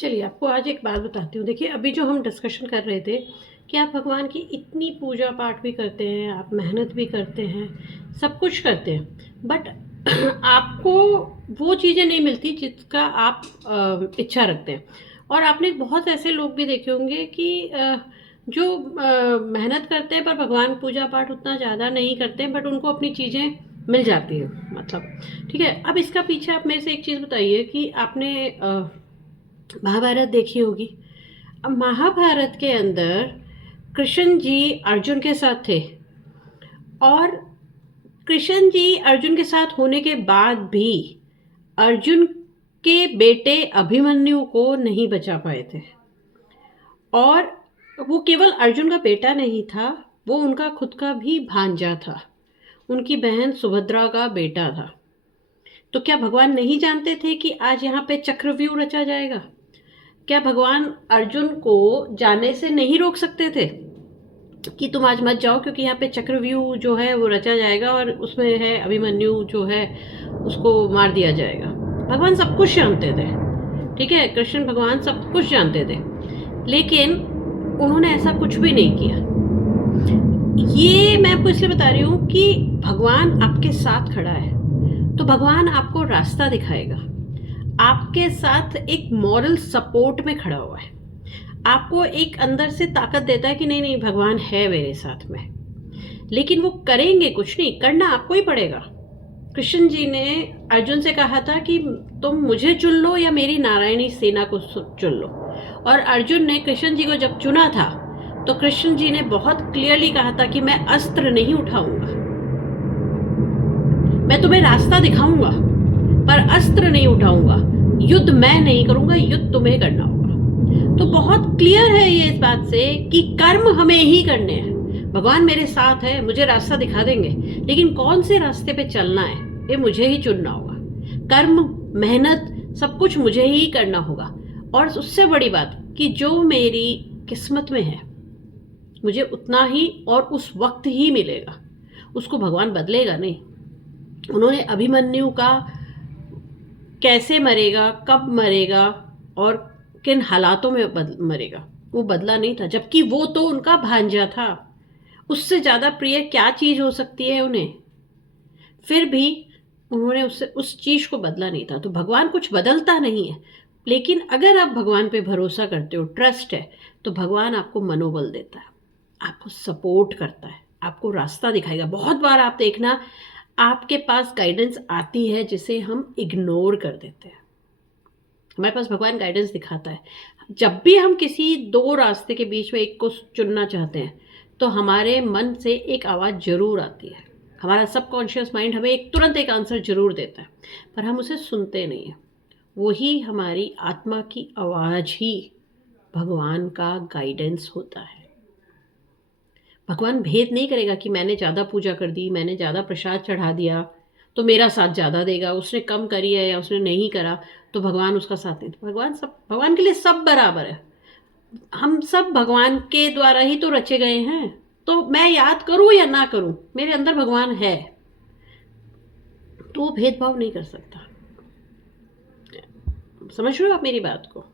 चलिए आपको आज एक बात बताती हूँ। देखिए अभी जो हम डिस्कशन कर रहे थे कि आप भगवान की इतनी पूजा पाठ भी करते हैं, आप मेहनत भी करते हैं, सब कुछ करते हैं, बट आपको वो चीज़ें नहीं मिलती जिसका आप इच्छा रखते हैं। और आपने बहुत ऐसे लोग भी देखे होंगे कि जो मेहनत करते हैं पर भगवान पूजा पाठ उतना ज़्यादा नहीं करते हैं, बट उनको अपनी चीज़ें मिल जाती हैं, मतलब ठीक है। अब इसका पीछे आप मेरे से एक चीज़ बताइए कि आपने महाभारत देखी होगी। अब महाभारत के अंदर कृष्ण जी अर्जुन के साथ थे, और कृष्ण जी अर्जुन के साथ होने के बाद भी अर्जुन के बेटे अभिमन्यु को नहीं बचा पाए थे। और वो केवल अर्जुन का बेटा नहीं था, वो उनका खुद का भी भांजा था, उनकी बहन सुभद्रा का बेटा था। तो क्या भगवान नहीं जानते थे कि आज यहाँ पे चक्रव्यूह रचा जाएगा? क्या भगवान अर्जुन को जाने से नहीं रोक सकते थे कि तुम आज मत जाओ, क्योंकि यहाँ पे चक्रव्यूह जो है वो रचा जाएगा और उसमें है अभिमन्यु जो है उसको मार दिया जाएगा। भगवान सब कुछ जानते थे, ठीक है, कृष्ण भगवान सब कुछ जानते थे, लेकिन उन्होंने ऐसा कुछ भी नहीं किया। ये मैं आपको इसलिए बता रही हूँ कि भगवान आपके साथ खड़ा है, तो भगवान आपको रास्ता दिखाएगा, आपके साथ एक मॉरल सपोर्ट में खड़ा हुआ है, आपको एक अंदर से ताकत देता है कि नहीं नहीं भगवान है मेरे साथ में। लेकिन वो करेंगे कुछ नहीं, करना आपको ही पड़ेगा। कृष्ण जी ने अर्जुन से कहा था कि तुम मुझे चुन लो या मेरी नारायणी सेना को चुन लो, और अर्जुन ने कृष्ण जी को जब चुना था तो कृष्ण जी ने बहुत क्लियरली कहा था कि मैं अस्त्र नहीं उठाऊंगा, मैं तुम्हें रास्ता दिखाऊंगा पर अस्त्र नहीं उठाऊंगा, युद्ध मैं नहीं करूंगा, युद्ध तुम्हें करना होगा। तो बहुत क्लियर है ये इस बात से कि कर्म हमें ही करने हैं। भगवान मेरे साथ है, मुझे रास्ता दिखा देंगे, लेकिन कौन से रास्ते पे चलना है ये मुझे ही चुनना होगा। कर्म, मेहनत, सब कुछ मुझे ही करना होगा। और उससे बड़ी बात कि जो मेरी किस्मत में है मुझे उतना ही और उस वक्त ही मिलेगा, उसको भगवान बदलेगा नहीं। उन्होंने अभिमन्यु का कैसे मरेगा, कब मरेगा और किन हालातों में मरेगा वो बदला नहीं था, जबकि वो तो उनका भांजा था। उससे ज़्यादा प्रिय क्या चीज़ हो सकती है उन्हें? फिर भी उन्होंने उससे उस चीज़ को बदला नहीं था। तो भगवान कुछ बदलता नहीं है, लेकिन अगर आप भगवान पे भरोसा करते हो, ट्रस्ट है, तो भगवान आपको मनोबल देता है, आपको सपोर्ट करता है, आपको रास्ता दिखाएगा। बहुत बार आप देखना आपके पास गाइडेंस आती है जिसे हम इग्नोर कर देते हैं। हमारे पास भगवान गाइडेंस दिखाता है। जब भी हम किसी दो रास्ते के बीच में एक को चुनना चाहते हैं तो हमारे मन से एक आवाज़ ज़रूर आती है, हमारा सबकॉन्शियस माइंड हमें तुरंत एक आंसर ज़रूर देता है, पर हम उसे सुनते नहीं हैं। वही हमारी आत्मा की आवाज़ ही भगवान का गाइडेंस होता है। भगवान भेद नहीं करेगा कि मैंने ज़्यादा पूजा कर दी, मैंने ज़्यादा प्रसाद चढ़ा दिया तो मेरा साथ ज़्यादा देगा, उसने कम करी है या उसने नहीं करा तो भगवान उसका साथ नहीं। भगवान के लिए सब बराबर है। हम सब भगवान के द्वारा ही तो रचे गए हैं, तो मैं याद करूं या ना करूं, मेरे अंदर भगवान है, तो वो भेदभाव नहीं कर सकता। समझ रहे हो आप मेरी बात को?